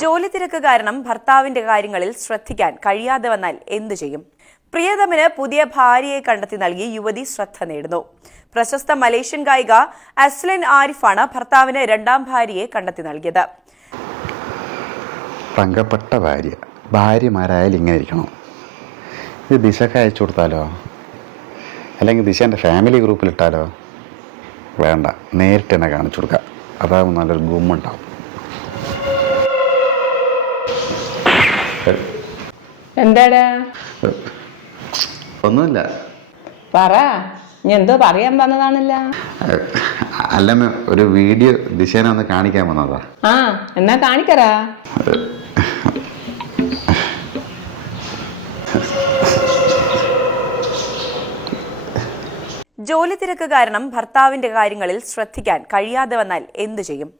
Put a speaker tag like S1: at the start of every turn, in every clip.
S1: ജോലി തിരക്ക് കാരണം ഭർത്താവിന്റെ കാര്യങ്ങളിൽ ശ്രദ്ധിക്കാൻ കഴിയാതെ വന്നാൽ എന്തു ചെയ്യും? പ്രിയതമന് പുതിയ ഭാര്യയെ കണ്ടെത്തി നൽകി യുവതി ശ്രദ്ധ നേടുന്നു. പ്രശസ്ത മലേഷ്യൻ ഗായിക അസ്ലൻ ആരിഫാണ് ഭർത്താവിന് രണ്ടാം ഭാര്യയെ കണ്ടെത്തി നൽകിയത്.
S2: തങ്കപ്പെട്ട ഭാര്യ. ഭാര്യമാരായാലും ഇങ്ങനെ ഇരിക്കണം. ഇത് ദിശക്ക് അയച്ചു കൊടുത്താലോ? അല്ലെങ്കിൽ ദിശ എന്റെ ഫാമിലി ഗ്രൂപ്പിലിട്ടാലോ? വേണ്ട. നേരിട്ട് തന്നെ കാണിച്ചു കൊടുക്കുക. അതാകും നല്ലൊരു ഗുമ്മുണ്ടാവും.
S3: എന്താടാ?
S2: ഒന്നുമില്ല.
S3: പറ. നീ എന്തോ പറയാൻ വന്നതാണല്ല.
S2: അല്ല ഒരു വീഡിയോ ദിശേനെ ഒന്ന് കാണിക്കാൻ വന്നതാ.
S3: ആ എന്നാ കാണിക്കറാ.
S1: ജോലി തിരക്ക് കാരണം ഭർത്താവിന്റെ കാര്യങ്ങളിൽ ശ്രദ്ധിക്കാൻ കഴിയാതെ വന്നാൽ എന്തു ചെയ്യും?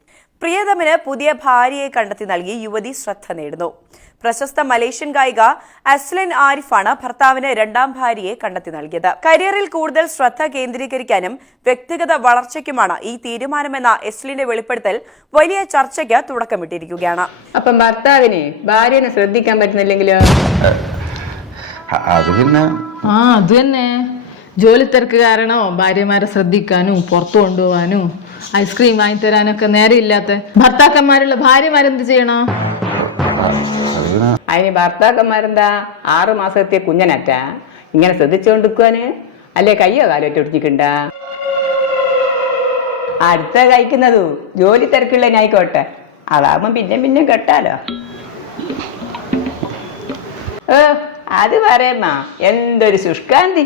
S1: പ്രിയതമന് പുതിയ ഭാര്യയെ കണ്ടെത്തി നൽകി യുവതി ശ്രദ്ധ നേടുന്നു. പ്രശസ്ത മലേഷ്യൻ ഗായിക അസ്ലൻ ആരിഫാണ് ഭർത്താവിന് രണ്ടാം ഭാര്യയെ കണ്ടെത്തി നൽകിയത്. കരിയറിൽ കൂടുതൽ ശ്രദ്ധ കേന്ദ്രീകരിക്കാനും വ്യക്തിഗത വളർച്ചയ്ക്കുമാണ് ഈ തീരുമാനമെന്ന എസ്ലിന്റെ വെളിപ്പെടുത്തൽ വലിയ ചർച്ചയ്ക്ക് തുടക്കമിട്ടിരിക്കുകയാണ്.
S3: അപ്പം ഭർത്താവിനെ ഭാര്യനെ ശ്രദ്ധിക്കാൻ പറ്റുന്നില്ലെങ്കിലോ?
S2: അ- അത് പിന്നെ
S4: ആ അത് തന്നെ. ജോലി തിരക്ക് കാരണോ ഭാര്യമാരെ ശ്രദ്ധിക്കാനും പുറത്തു കൊണ്ടുപോകാനും ഐസ്ക്രീം വാങ്ങിത്തരാനൊക്കെ നേരെ ഇല്ലാത്ത ഭർത്താക്കന്മാരുള്ള ഭാര്യമാരെന്ത് ചെയ്യണോ?
S3: അതിന് ഭർത്താക്കന്മാരെന്താ? ആറു മാസത്തെ കുഞ്ഞനറ്റ? ഇങ്ങനെ ശ്രദ്ധിച്ചുകൊണ്ടിരിക്കുവാന്? അല്ലേ കയ്യോ കാലോ ഒടിച്ചിട്ടുണ്ട അടുത്ത കഴിക്കുന്നതു ജോലി തിരക്കുള്ള ഞായിക്കോട്ടെ അതാകുമ്പോ പിന്നെ പിന്നെ കെട്ടാലോ. ഏ അത് പറയമ്മ എന്തൊരു ശുഷ്കാന്തി.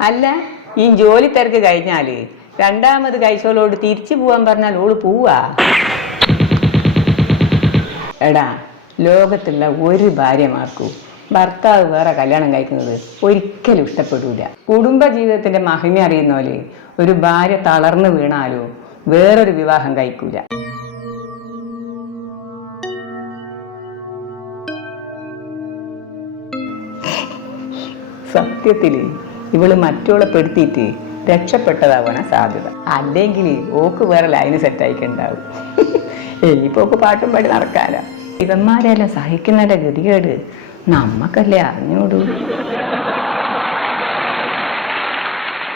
S3: അല്ല ഈ ജോലി തിരക്ക് കഴിഞ്ഞാൽ രണ്ടാമത് കഴിച്ചോളോട് തിരിച്ചു പോവാൻ പറഞ്ഞാൽ ഓൾ പോവാ. എടാ ലോകത്തുള്ള ഒരു ഭാര്യമാർക്കും ഭർത്താവ് വേറെ കല്യാണം കഴിക്കുന്നത് ഒരിക്കലും ഇഷ്ടപ്പെടൂല. കുടുംബ ജീവിതത്തിന്റെ മഹിമ അറിയുന്നോൽ ഒരു ഭാര്യ തളർന്നു വീണാലോ വേറൊരു വിവാഹം കഴിക്കൂല. സത്യത്തിൽ ഇവൾ മറ്റുള്ള പെടുത്തിയിട്ട് രക്ഷപ്പെട്ടതാവണ സാധ്യത. അല്ലെങ്കിൽ ഓക്ക് വേറെ ലൈന് സെറ്റായിക്കുണ്ടാവും ഇനിയിപ്പോ പാട്ടും പാടി നടക്കാല. ഇവന്മാരെല്ലാം സഹിക്കുന്നതിന്റെ ഗതികേട് നമ്മക്കല്ലേ അറിഞ്ഞോടൂ.